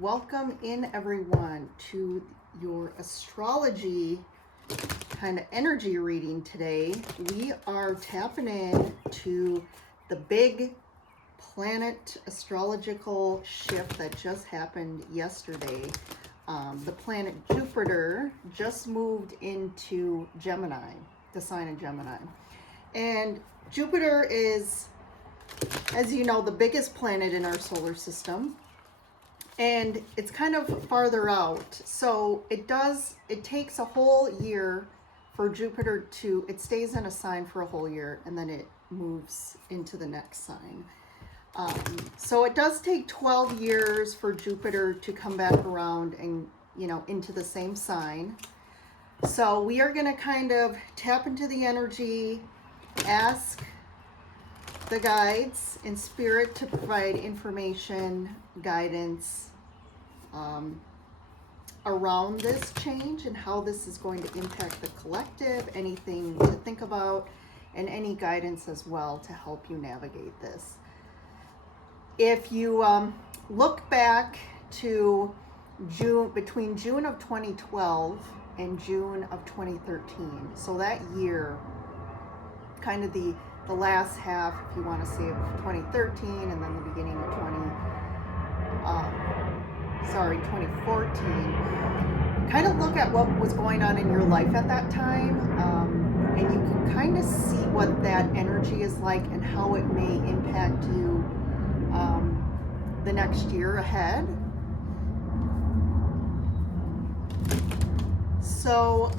Welcome in, everyone, to your astrology kind of energy reading today. We are tapping in to the big planet astrological shift that just happened yesterday. The planet Jupiter just moved into Gemini, the sign of Gemini. And Jupiter is, as you know, the biggest planet in our solar system. And it's kind of farther out. So it takes a whole year for Jupiter it stays in a sign for a whole year and then it moves into the next sign. So it does take 12 years for Jupiter to come back around and, into the same sign. So we are going to kind of tap into the energy, ask the guides in spirit to provide information, guidance around this change and how this is going to impact the collective, anything to think about, and any guidance as well to help you navigate this. If you look back to between June of 2012 and June of 2013, so that year, kind of the last half, if you want to say, of 2013 and then the beginning of 2014, kind of look at what was going on in your life at that time, and you can kind of see what that energy is like and how it may impact you the next year ahead. So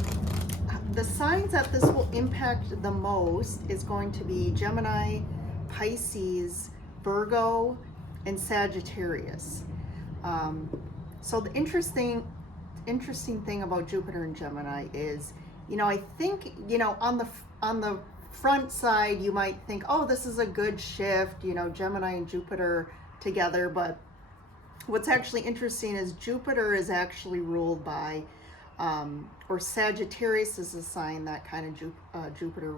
the signs that this will impact the most is going to be Gemini, Pisces, Virgo, and Sagittarius. So the interesting thing about Jupiter and Gemini is, I think, on the front side, you might think, oh, this is a good shift, Gemini and Jupiter together. But what's actually interesting is Jupiter is actually ruled by, or Sagittarius is a sign that kind of Jupiter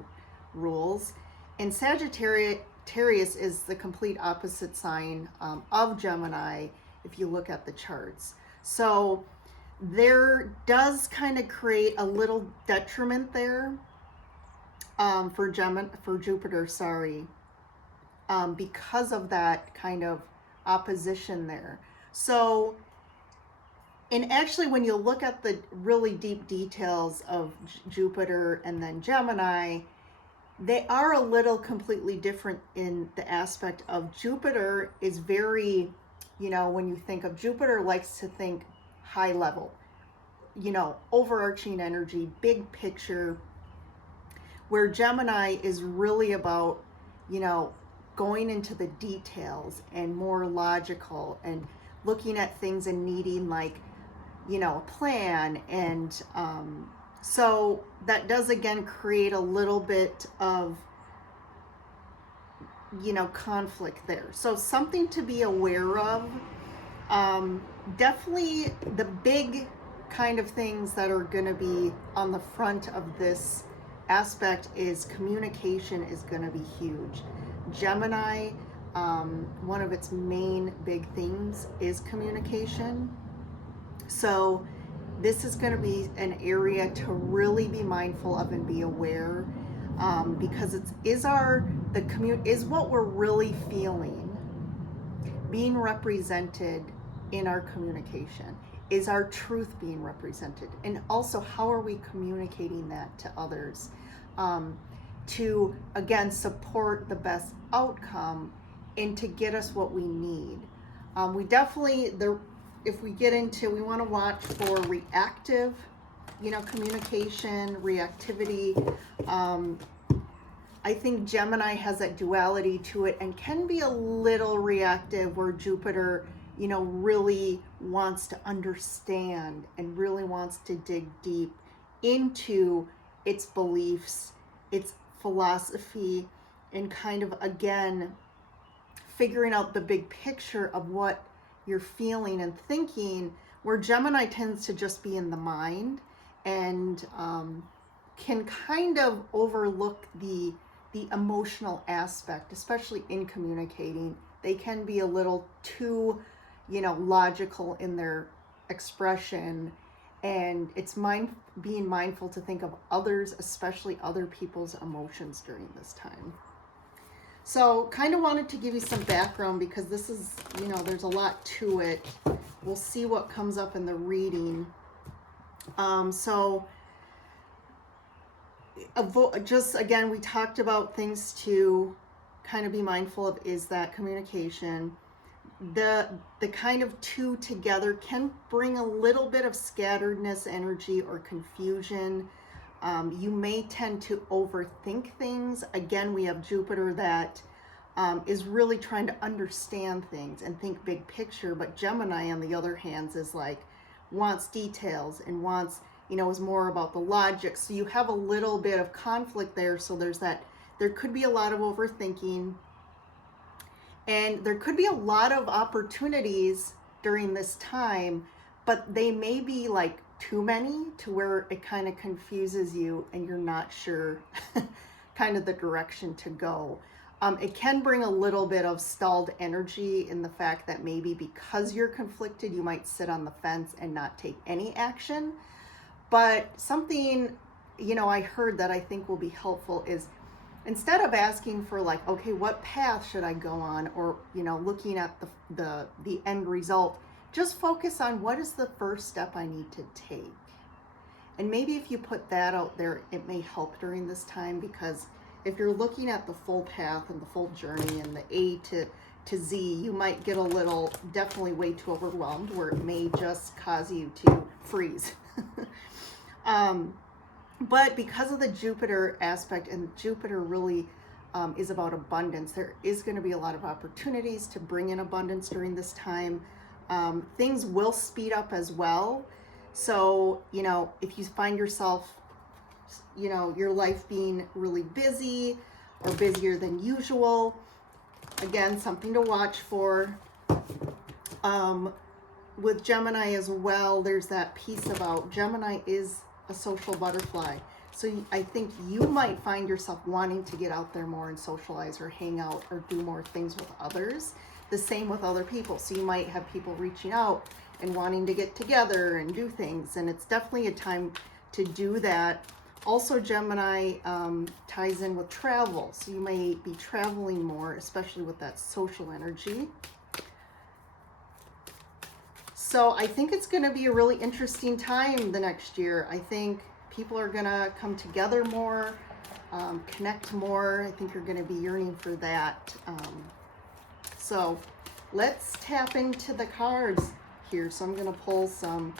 rules. And Sagittarius is the complete opposite sign of Gemini if you look at the charts. So there does kind of create a little detriment there for Jupiter, because of that kind of opposition there. So, and actually when you look at the really deep details of Jupiter and then Gemini, they are a little completely different in the aspect of Jupiter is very, when you think of Jupiter, likes to think high level, overarching energy, big picture, where Gemini is really about, going into the details and more logical and looking at things and needing a plan. And so that does again create a little bit of conflict there. So something to be aware of. Definitely the big kind of things that are going to be on the front of this aspect is communication is going to be huge. Gemini, one of its main big things is communication. So this is going to be an area to really be mindful of and be aware, because is what we're really feeling being represented in our communication? Is our truth being represented? And also, how are we communicating that to others to, again, support the best outcome and to get us what we need? We definitely, if we get into, we want to watch for reactive, communication, reactivity. I think Gemini has that duality to it and can be a little reactive, where Jupiter, really wants to understand and really wants to dig deep into its beliefs, its philosophy, and kind of, again, figuring out the big picture of what you're feeling and thinking, where Gemini tends to just be in the mind and can kind of overlook the emotional aspect, especially in communicating. They can be a little too logical in their expression. And it's being mindful to think of others, especially other people's emotions during this time. So kind of wanted to give you some background because this is, there's a lot to it. We'll see what comes up in the reading. Just again, we talked about things to kind of be mindful of is that communication. The kind of two together can bring a little bit of scatteredness energy or confusion. You may tend to overthink things. Again, we have Jupiter that is really trying to understand things and think big picture, but Gemini on the other hand is like wants details and wants, is more about the logic. So you have a little bit of conflict there. So there could be a lot of overthinking, and there could be a lot of opportunities during this time, but they may be like too many to where it kind of confuses you and you're not sure kind of the direction to go. It can bring a little bit of stalled energy in the fact that maybe because you're conflicted, you might sit on the fence and not take any action. But something, I heard that I think will be helpful is instead of asking for like, okay, what path should I go on? Or, looking at the end result, just focus on what is the first step I need to take. And maybe if you put that out there, it may help during this time, because if you're looking at the full path and the full journey and the A to Z, you might get a little, definitely way too overwhelmed, where it may just cause you to freeze. But because of the Jupiter aspect, and Jupiter really is about abundance, there is going to be a lot of opportunities to bring in abundance during this time. Things will speed up as well. So, if you find yourself, your life being really busy or busier than usual, again, something to watch for. With Gemini as well, there's that piece about Gemini is a social butterfly. So I think you might find yourself wanting to get out there more and socialize or hang out or do more things with others. The same with other people. So you might have people reaching out and wanting to get together and do things. And it's definitely a time to do that. Also, Gemini ties in with travel. So you may be traveling more, especially with that social energy. So I think it's going to be a really interesting time the next year. I think people are going to come together more, connect more. I think you're going to be yearning for that. So let's tap into the cards here. So I'm going to pull some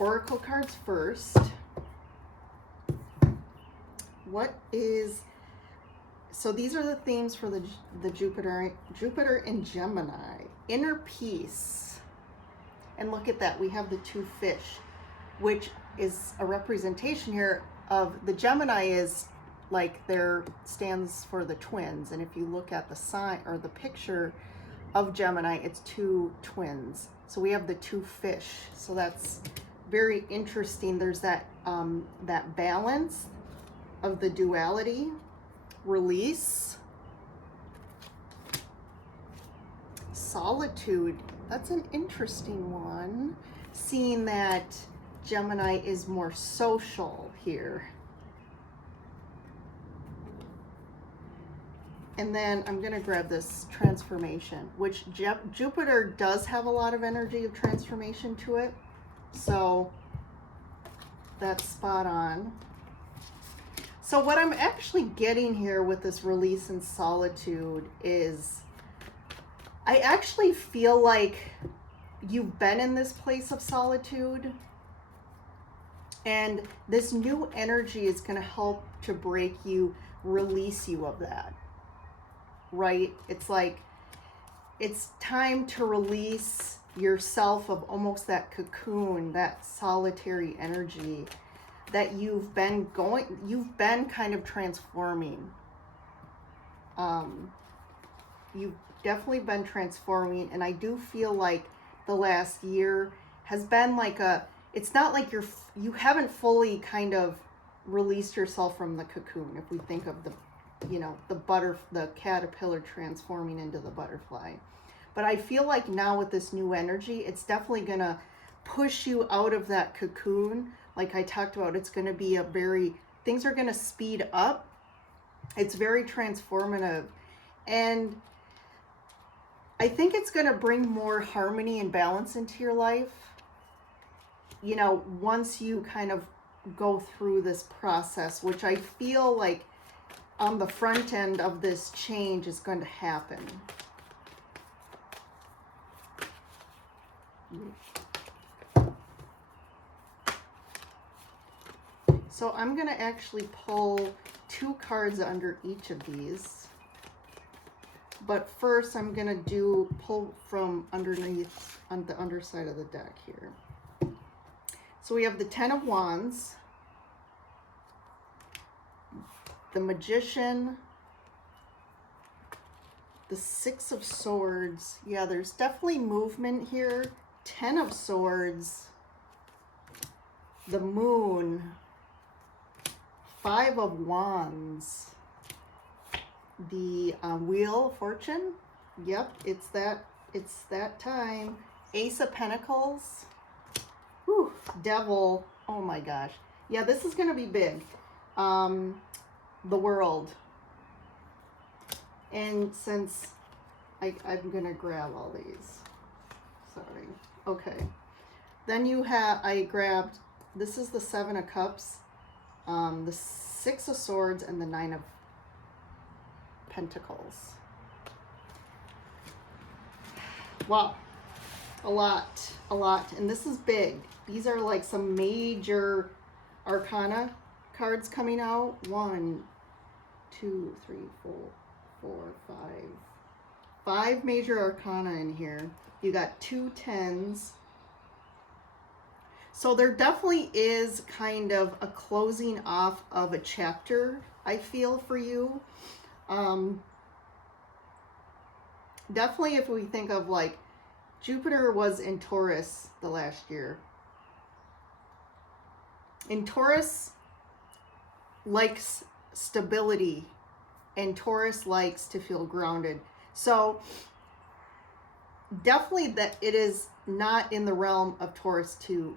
oracle cards first. So these are the themes for the Jupiter in Gemini. Inner peace. And look at that, we have the two fish, which is a representation here of the Gemini is like stands for the twins. And if you look at the sign or the picture of Gemini, it's two twins. So we have the two fish. So that's very interesting. There's that balance of the duality, release, solitude. That's an interesting one, seeing that Gemini is more social here. And then I'm going to grab this transformation, which Jupiter does have a lot of energy of transformation to it. So that's spot on. So what I'm actually getting here with this release and solitude is I actually feel like you've been in this place of solitude, and this new energy is going to help to break you, release you of that, right? It's like it's time to release yourself of almost that cocoon, that solitary energy that you've been kind of transforming. You've definitely been transforming, and I do feel like the last year has been like it's not like you haven't fully kind of released yourself from the cocoon. If we think of the caterpillar transforming into the butterfly, But I feel like now with this new energy, it's definitely going to push you out of that cocoon. Like I talked about, it's going to be things are going to speed up. It's very transformative. And I think it's going to bring more harmony and balance into your life. You know, once you kind of go through this process, which I feel like on the front end of this change is going to happen. So I'm going to actually pull 2 cards under each of these. But first I'm going to pull from underneath on the underside of the deck here. So we have the 10 of Wands, the Magician, the 6 of Swords. Yeah, there's definitely movement here. 10 of Swords, the Moon, 5 of Wands, the Wheel of Fortune. Yep, it's that time. Ace of Pentacles. Whew, Devil. Oh my gosh. Yeah, this is going to be big. The World. And since I'm going to grab all these. Sorry. Okay. Then I grabbed, this is the 7 of Cups, the 6 of Swords, and the 9 of Pentacles. Wow. A lot. And this is big. These are like some major arcana cards coming out. 1, 2, 3, 4, 5. 5 major arcana in here. You got 2 10s. So there definitely is kind of a closing off of a chapter, I feel, for you. Definitely if we think of like Jupiter was in Taurus the last year. And Taurus likes stability, and Taurus likes to feel grounded. So definitely that it is not in the realm of Taurus to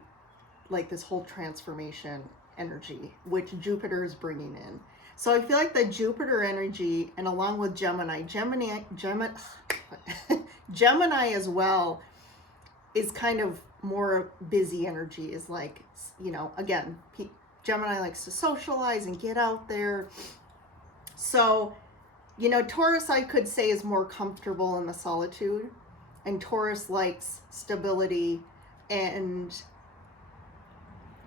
like this whole transformation energy, which Jupiter is bringing in. So I feel like the Jupiter energy, and along with Gemini as well, is kind of more busy energy. Is like, you know, again, Gemini likes to socialize and get out there. So, you know, Taurus I could say is more comfortable in the solitude, and Taurus likes stability, and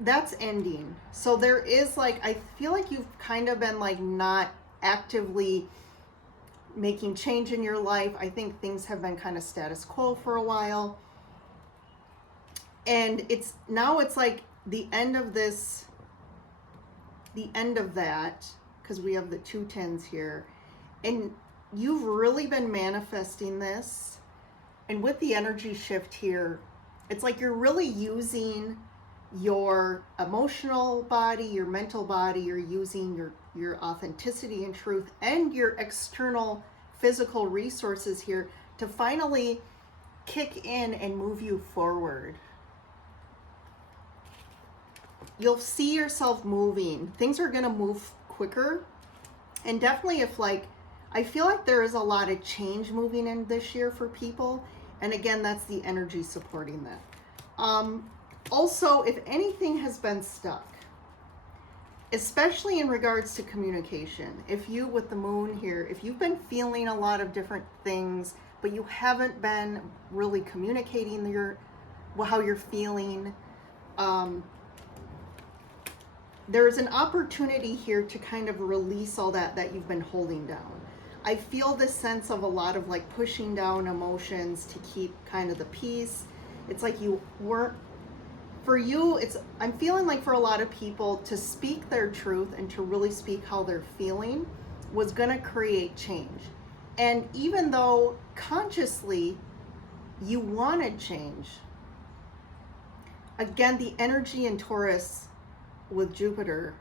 that's ending. So there is like, I feel like you've kind of been like not actively making change in your life. I think things have been kind of status quo for a while. And it's like the end of that, because we have the 2 10s here. And you've really been manifesting this. And with the energy shift here, it's like you're really using your emotional body, your mental body, you're using your authenticity and truth and your external physical resources here to finally kick in and move you forward. You'll see yourself moving. Things are going to move quicker. And definitely if like, I feel like there is a lot of change moving in this year for people. And again, that's the energy supporting that. Also, if anything has been stuck, especially in regards to communication, if you, with the moon here, if you've been feeling a lot of different things, but you haven't been really communicating how you're feeling, there's an opportunity here to kind of release all that you've been holding down. I feel this sense of a lot of like pushing down emotions to keep kind of the peace. It's like you weren't, for you, I'm feeling like for a lot of people to speak their truth and to really speak how they're feeling was going to create change. And even though consciously you wanted change, again, the energy in Taurus with Jupiter,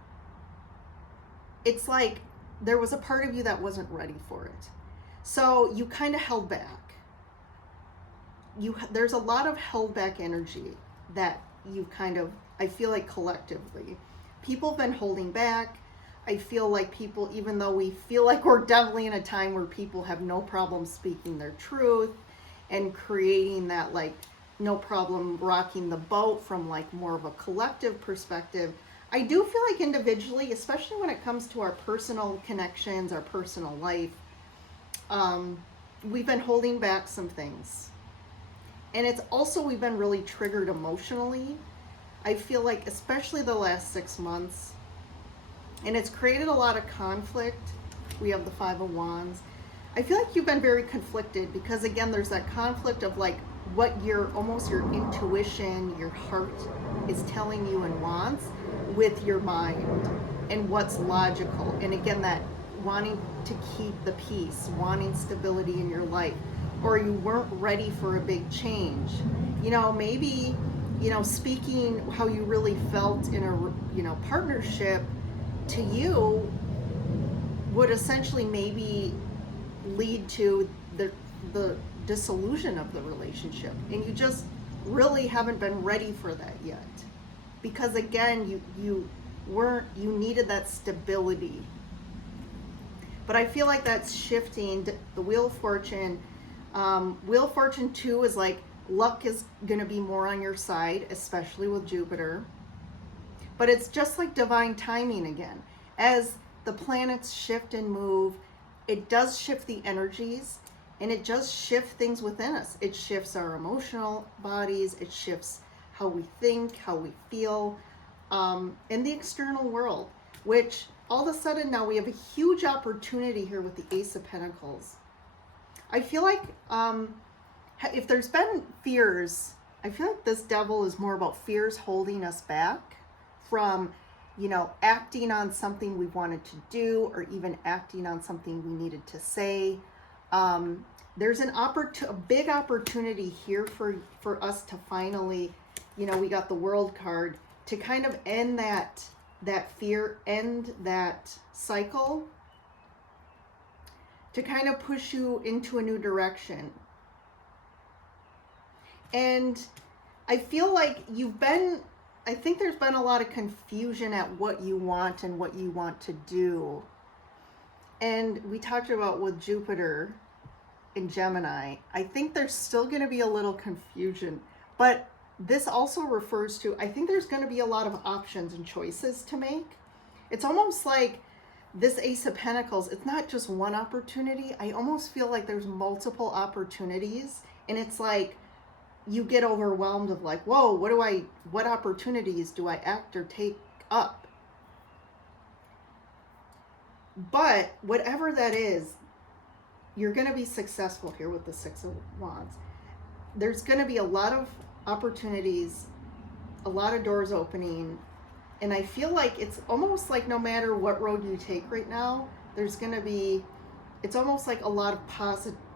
it's like there was a part of you that wasn't ready for it. So you kind of held back. there's a lot of held back energy that you kind of, I feel like collectively, people have been holding back. I feel like people, even though we feel like we're definitely in a time where people have no problem speaking their truth and creating that, like, no problem rocking the boat from like more of a collective perspective, I do feel like individually, especially when it comes to our personal connections, our personal life, we've been holding back some things. And it's also, we've been really triggered emotionally. I feel like, especially the last 6 months, and it's created a lot of conflict. We have the Five of Wands. I feel like you've been very conflicted because, again, there's that conflict of like what almost your intuition, your heart is telling you and wants with your mind and what's logical. And again, that wanting to keep the peace, wanting stability in your life, or you weren't ready for a big change. Maybe, speaking how you really felt in a, partnership to you would essentially maybe lead to the dissolution of the relationship, and you just really haven't been ready for that yet, because again, you needed that stability. But I feel like that's shifting. The Wheel of Fortune, Wheel of Fortune 2 is like luck is going to be more on your side, especially with Jupiter. But it's just like divine timing again. As the planets shift and move, it does shift the energies, and it does shift things within us. It shifts our emotional bodies. It shifts how we think, how we feel, in the external world, which all of a sudden now we have a huge opportunity here with the Ace of Pentacles. I feel like if there's been fears, I feel like this Devil is more about fears holding us back from, acting on something we wanted to do, or even acting on something we needed to say. There's a big opportunity here for us to finally, we got the World card, to kind of end that fear, end that cycle, to kind of push you into a new direction. And I feel like I think there's been a lot of confusion at what you want and what you want to do. And we talked about with Jupiter in Gemini, I think there's still going to be a little confusion. But this also refers to, I think there's going to be a lot of options and choices to make. It's almost like this Ace of Pentacles, it's not just one opportunity. I almost feel like there's multiple opportunities. And it's like, you get overwhelmed of like, whoa, what opportunities do I act or take up? But whatever that is, you're going to be successful here with the Six of Wands. There's going to be a lot of opportunities, a lot of doors opening. And I feel like it's almost like no matter what road you take right now, there's going to be, it's almost like a lot of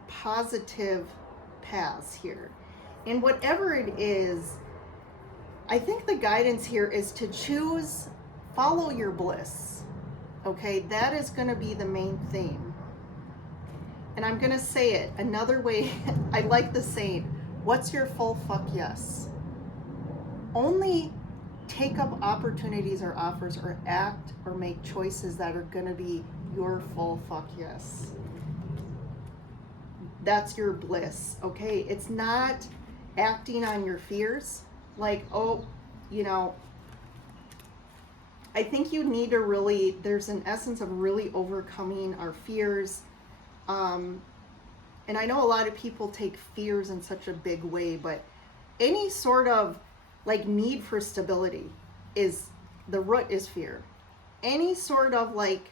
positive paths here. And whatever it is, I think the guidance here is to choose, follow your bliss. Okay, that is going to be the main theme. And I'm going to say it another way. I like the saying, what's your full fuck yes? Only take up opportunities or offers or act or make choices that are going to be your full fuck yes. That's your bliss, okay? It's not acting on your fears, like, I think you need to really, there's an essence of really overcoming our fears. And I know a lot of people take fears in such a big way, but any sort of like need for stability the root is fear. Any sort of like,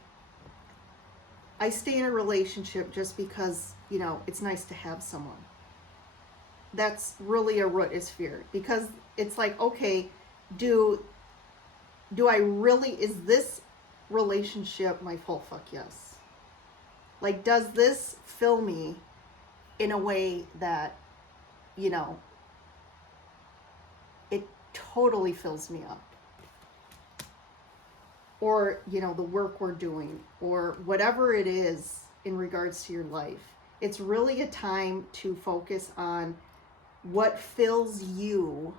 I stay in a relationship just because, it's nice to have someone. That's really a root is fear, because it's like, okay, do I really, is this relationship my full fuck yes? Like, does this fill me in a way that, it totally fills me up? Or, the work we're doing, or whatever it is in regards to your life. It's really a time to focus on what fills you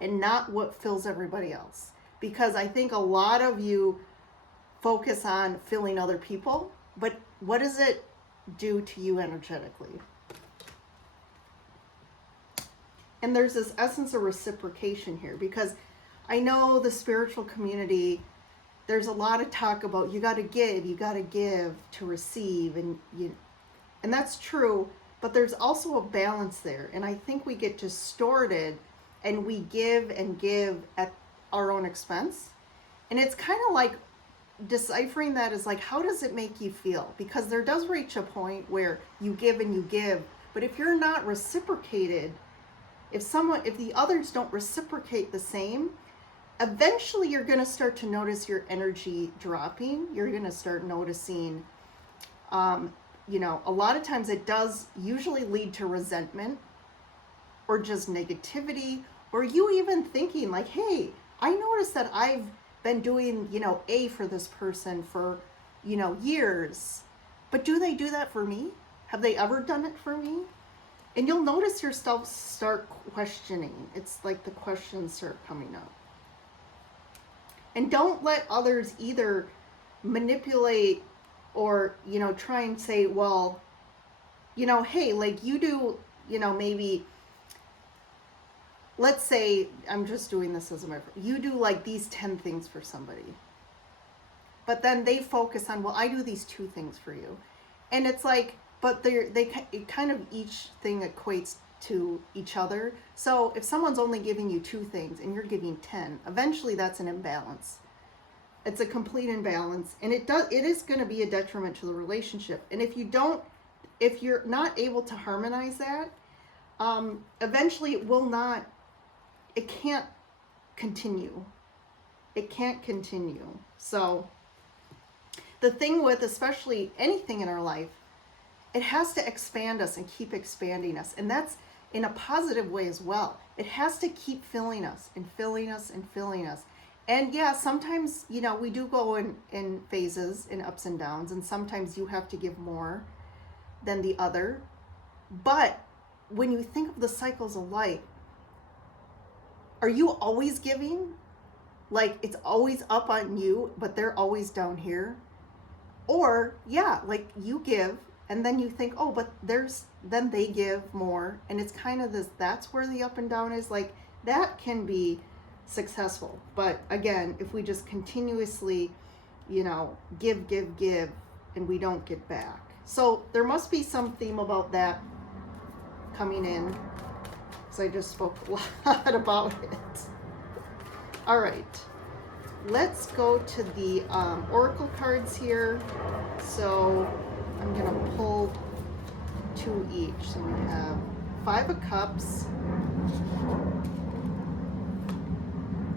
and not what fills everybody else. Because I think a lot of you focus on filling other people, but what does it do to you energetically? And there's this essence of reciprocation here, because I know the spiritual community, there's a lot of talk about you got to give to receive, and that's true, but there's also a balance there. And I think we get distorted and we give and give at our own expense. And it's kind of like deciphering that is like, how does it make you feel? Because there does reach a point where you give and you give, but if you're not reciprocated, if the others don't reciprocate the same, eventually you're going to start to notice your energy dropping. You're going to start noticing, a lot of times it does usually lead to resentment or just negativity, or you even thinking like, hey, I noticed that I've been doing, A for this person for, years, but do they do that for me? Have they ever done it for me? And you'll notice yourself start questioning. It's like the questions start coming up. And don't let others either manipulate or, try and say, well, hey, like you do, maybe, let's say, I'm just doing this as a metaphor. You do like these 10 things for somebody. But then they focus on, well, I do these 2 things for you. And it's like, but it kind of each thing equates to each other. So if someone's only giving you 2 things and you're giving 10, eventually that's an imbalance. It's a complete imbalance, and it is going to be a detriment to the relationship. And if you're not able to harmonize that, eventually it can't continue. It can't continue. So the thing with especially anything in our life, it has to expand us and keep expanding us. And that's in a positive way as well. It has to keep filling us and filling us and filling us. And yeah, sometimes, we do go in phases, in ups and downs, and sometimes you have to give more than the other. But when you think of the cycles of life, are you always giving? Like it's always up on you, but they're always down here? Or yeah, like you give, and then you think, oh, but then they give more. And it's kind of this, that's where the up and down is. Like that can be successful. But again, if we just continuously, give, and we don't get back. So there must be some theme about that coming in, because I just spoke a lot about it. All right, let's go to the oracle cards here. So I'm gonna pull 2 each. So we have 5 of Cups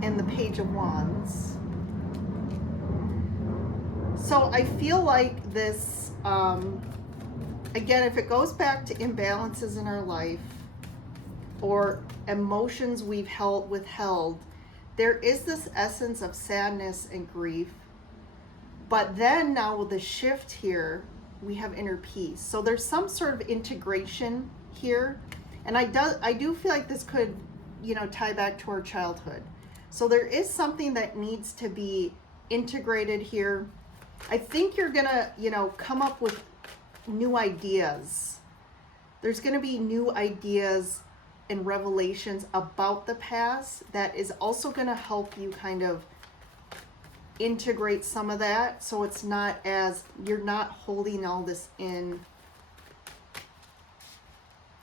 and the Page of Wands. So I feel like this, again, if it goes back to imbalances in our life or emotions we've withheld, there is this essence of sadness and grief. But then now with the shift here, we have inner peace. So there's some sort of integration here. And I do feel like this could, tie back to our childhood. So there is something that needs to be integrated here. I think you're gonna, come up with new ideas. There's gonna be new ideas and revelations about the past that is also gonna help you kind of integrate some of that, so it's not as, you're not holding all this in.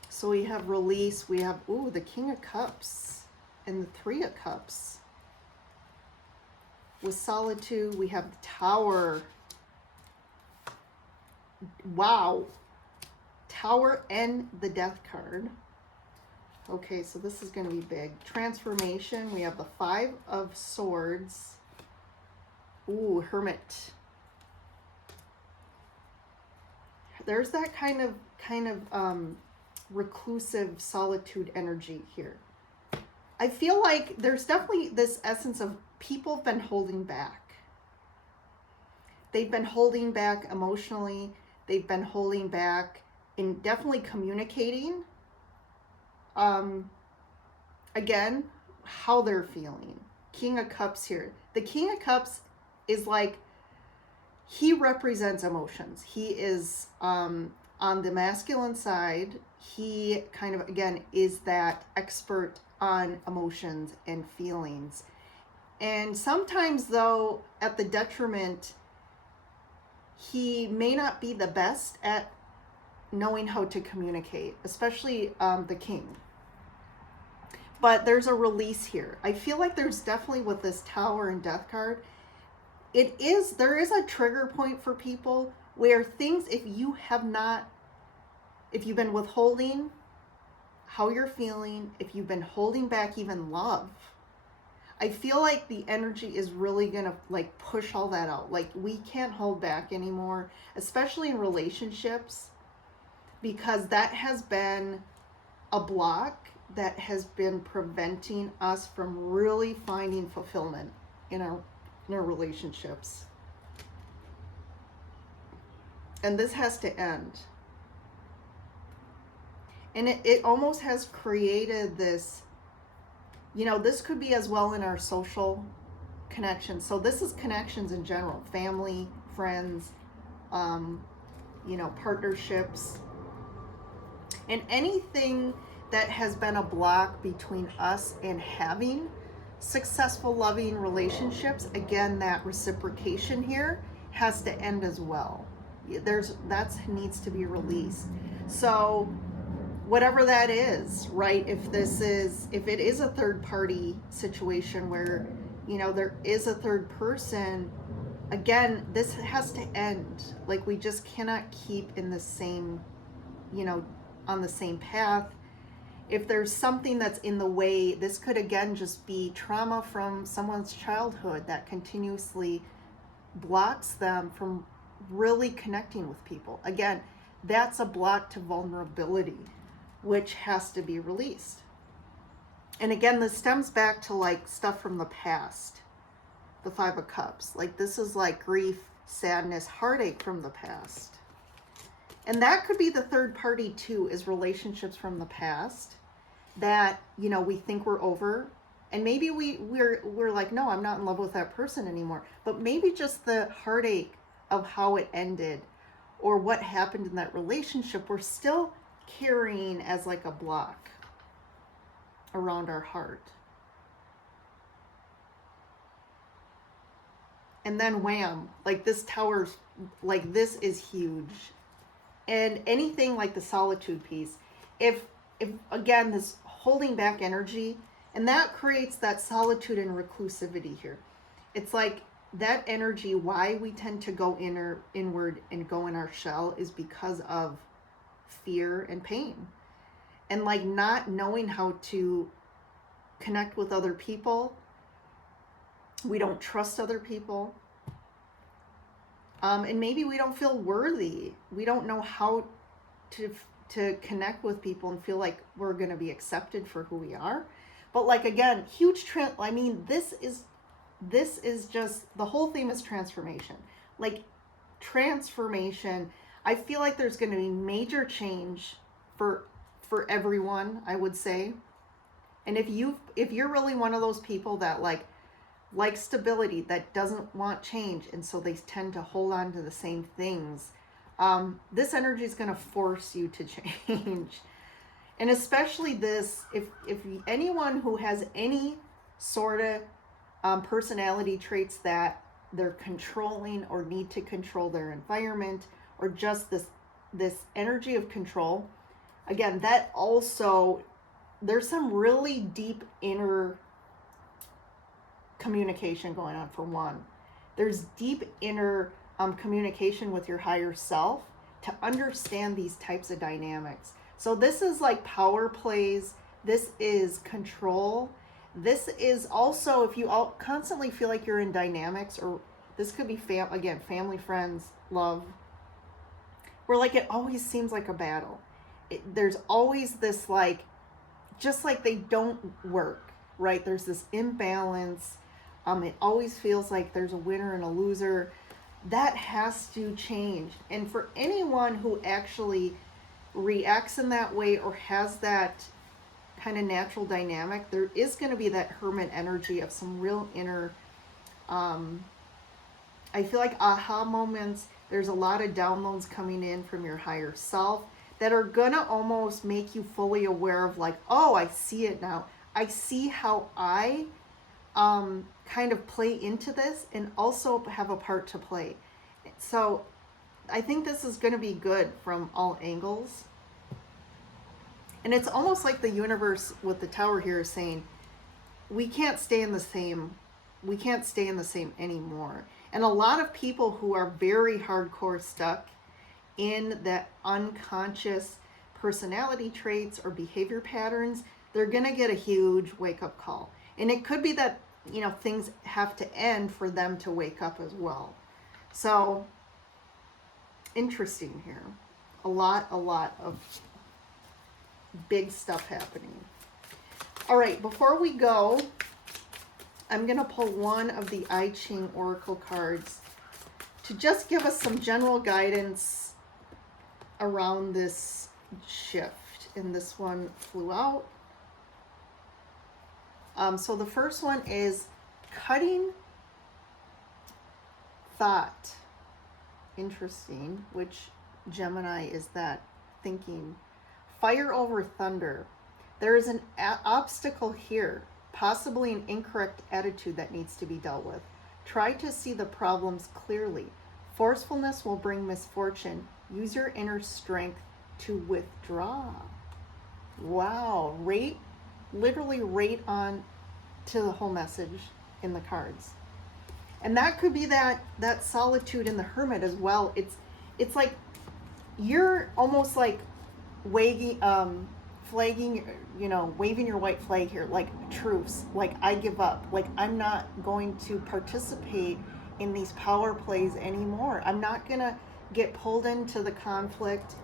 So we have release, we have, the King of Cups and the 3 of Cups. With solitude, we have the Tower. Wow. Tower and the Death card. Okay, so this is going to be big. Transformation, we have the 5 of Swords. Ooh, Hermit. There's that kind of reclusive solitude energy here. I feel like there's definitely this essence of people have been holding back. They've been holding back emotionally. They've been holding back in definitely communicating. Again, how they're feeling. King of Cups here. The King of Cups is like, he represents emotions. He is on the masculine side. He kind of, again, is that expert on emotions and feelings. And sometimes, though, at the detriment, he may not be the best at knowing how to communicate, especially the King. But there's a release here. I feel like there's definitely, with this Tower and Death card, there is a trigger point for people where things, if you've been withholding how you're feeling, if you've been holding back even love, I feel like the energy is really gonna like push all that out. Like, we can't hold back anymore, especially in relationships, because that has been a block that has been preventing us from really finding fulfillment in our relationships. And this has to end. And it almost has created this, this could be as well in our social connections. So this is connections in general, family, friends, partnerships, and anything that has been a block between us and having successful, loving relationships. Again, that reciprocation here has to end as well. That needs to be released. So whatever that is, right? If it is a third party situation where, there is a third person, again, this has to end. Like, we just cannot keep in the same, on the same path. If there's something that's in the way, this could again just be trauma from someone's childhood that continuously blocks them from really connecting with people. Again, that's a block to vulnerability, which has to be released. And again, this stems back to like stuff from the past, the Five of Cups. Like, this is like grief, sadness, heartache from the past. And that could be the third party too, is relationships from the past that, we think we're over. And maybe we're like, no, I'm not in love with that person anymore. But maybe just the heartache of how it ended or what happened in that relationship, we're still carrying as like a block around our heart. And then wham, like this Tower's, like, this is huge. And anything like the solitude piece, if again, this holding back energy, and that creates that solitude and reclusivity here. It's like that energy, why we tend to go inward and go in our shell, is because of fear and pain. And like not knowing how to connect with other people. We don't trust other people. And maybe we don't feel worthy. We don't know how to connect with people and feel like we're going to be accepted for who we are. But like, again, huge trend. I mean, this is just, the whole theme is transformation. Like, transformation. I feel like there's going to be major change for everyone, I would say. And if you're really one of those people that like stability, that doesn't want change, and so they tend to hold on to the same things, this energy is going to force you to change. And especially this, if anyone who has any sort of personality traits that they're controlling or need to control their environment, or just this energy of control, again, that also, there's some really deep inner communication going on. For one, there's deep inner communication with your higher self to understand these types of dynamics. So this is like power plays, this is control, this is also, if you all constantly feel like you're in dynamics, or this could be family, friends, love, where like it always seems like a battle. There's always this like, just like they don't work, right? There's this imbalance. It always feels like there's a winner and a loser. That has to change. And for anyone who actually reacts in that way, or has that kind of natural dynamic, there is going to be that hermit energy of some real inner, I feel like aha moments. There's a lot of downloads coming in from your higher self that are going to almost make you fully aware of like, oh, I see it now. I see how I kind of play into this and also have a part to play. So I think this is going to be good from all angles. And it's almost like the universe with the tower here is saying, we can't stay in the same anymore. And a lot of people who are very hardcore stuck in that unconscious personality traits or behavior patterns, they're going to get a huge wake-up call. And it could be that, you know, things have to end for them to wake up as well. So, interesting here. A lot of big stuff happening. All right, before we go, I'm going to pull one of the I Ching Oracle cards to just give us some general guidance around this shift. And this one flew out. So the first one is cutting thought. Interesting. Which Gemini is that? Thinking. Fire over thunder. There is an obstacle here. Possibly an incorrect attitude that needs to be dealt with. Try to see the problems clearly. Forcefulness will bring misfortune. Use your inner strength to withdraw. Wow, literally right on to the whole message in the cards. And that could be that solitude in the hermit as well. It's like you're almost like flagging, you know, waving your white flag here, like truce, like I give up, like I'm not going to participate in these power plays anymore. I'm not gonna get pulled into the conflict.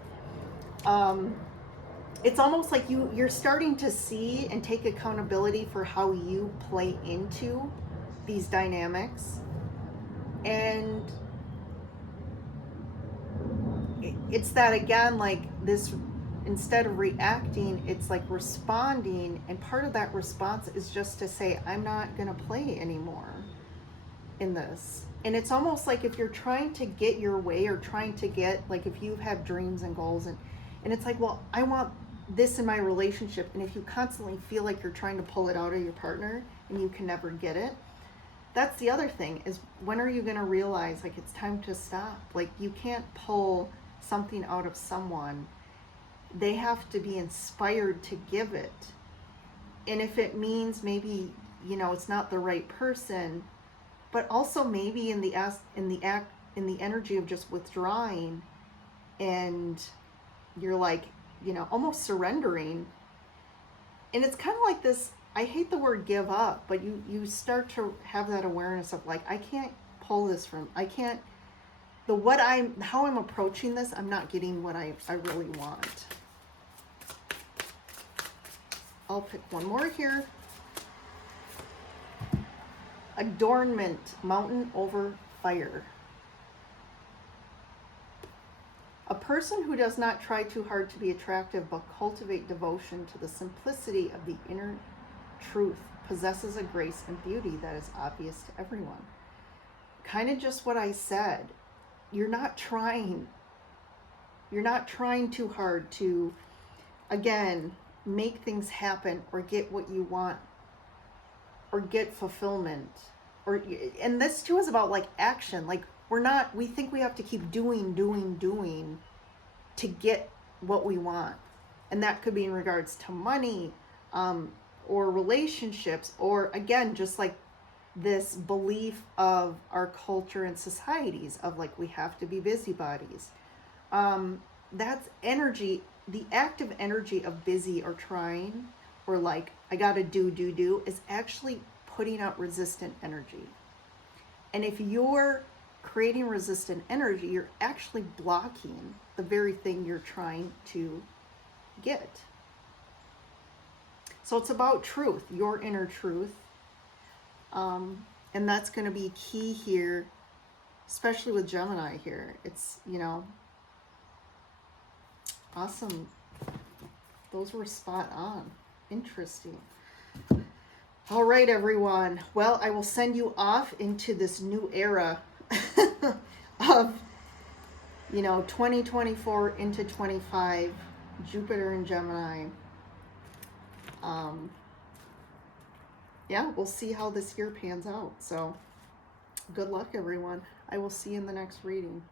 It's almost like you're starting to see and take accountability for how you play into these dynamics. And it's that again, like this, instead of reacting, it's like responding. And part of that response is just to say, I'm not going to play anymore in this. And it's almost like if you're trying to get your way or trying to get, like if you have dreams and goals and it's like, well, I want this in my relationship. And if you constantly feel like you're trying to pull it out of your partner and you can never get it, that's the other thing is, when are you going to realize like it's time to stop? Like you can't pull something out of someone. They have to be inspired to give it. And if it means maybe, you know, it's not the right person, but also maybe in the energy of just withdrawing, and you're like, you know, almost surrendering. And it's kind of like this, I hate the word give up, but you start to have that awareness of like, I can't pull this from, I can't, how I'm approaching this, I'm not getting what I really want. I'll pick one more here. Adornment, mountain over fire. A person who does not try too hard to be attractive but cultivate devotion to the simplicity of the inner truth possesses a grace and beauty that is obvious to everyone. Kind of just what I said. You're not trying too hard to, again, make things happen or get what you want or get fulfillment. And this too is about like action. Like we think we have to keep doing to get what we want. And that could be in regards to money, or relationships, or again, just like this belief of our culture and societies of like, we have to be busybodies. That's energy. The active energy of busy or trying, or like, I gotta do is actually putting out resistant energy. And if you're creating resistant energy, you're actually blocking the very thing you're trying to get. So it's about truth, your inner truth. And that's going to be key here, especially with Gemini here. It's, you know, awesome. Those were spot on. Interesting. All right, everyone. Well, I will send you off into this new era of, 2024 into 25, Jupiter and Gemini. Yeah, we'll see how this year pans out. So good luck, everyone. I will see you in the next reading.